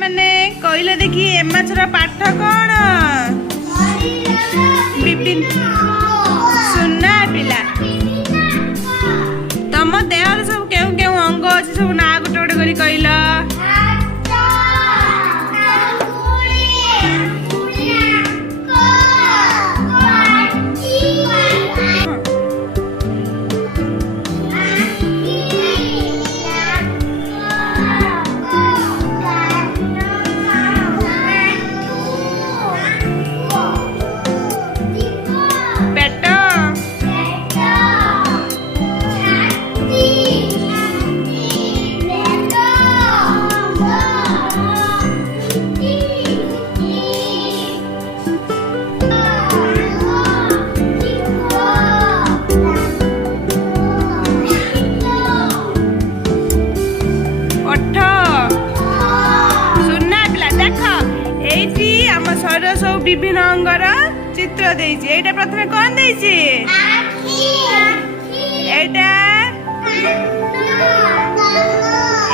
मैंने कहले देखी ए माछर पाठ कौन विपिन सुना पिला तम देहर सब केउ केउ अंग अछि सब ना गोटे गोटे करी कहला शरीर सब विभिन्न अंगर चित्र देइछि एटा प्रथमे कोन देइछि एटा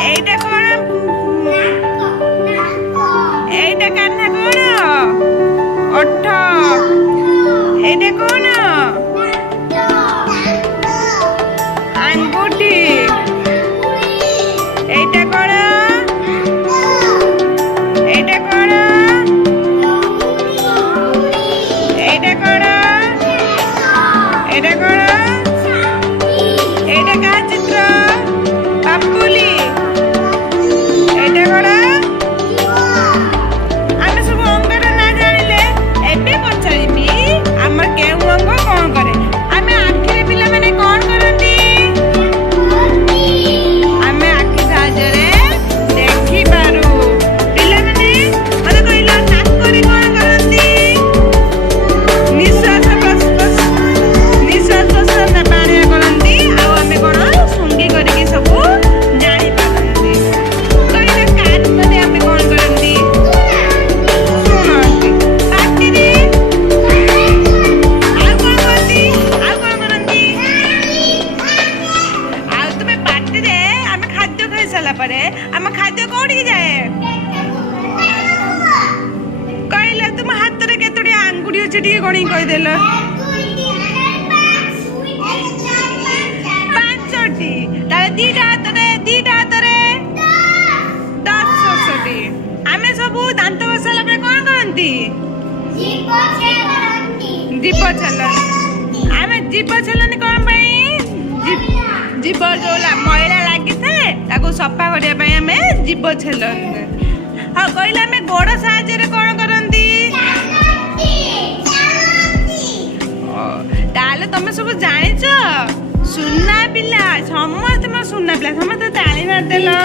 एटा कोन एटा कान्हा कोन ओठ एटा कोन अंगूठी एटा कोन एटा कोन खाद्य कौटी जाए कहले तुम हाथ रे केतोडी आंगुठी अछि टिके गणी कहिदेल पांचटी ताले दीटा हाथ रे 10 आमे सब दांत बसाला पे कोन करंती जीभ छलन आमे जीभ छलन कोन पई जीभ जोला मैला लागी थाए ताको सफा करिया पई आमे जीभ छलन हां कहले आमे गोड़ साहाय्य रे कोन करंती ताले तमे सब जानिछ सुन्ना पिला समस्त सुन्ना पिला समस्त ताली मार देलो।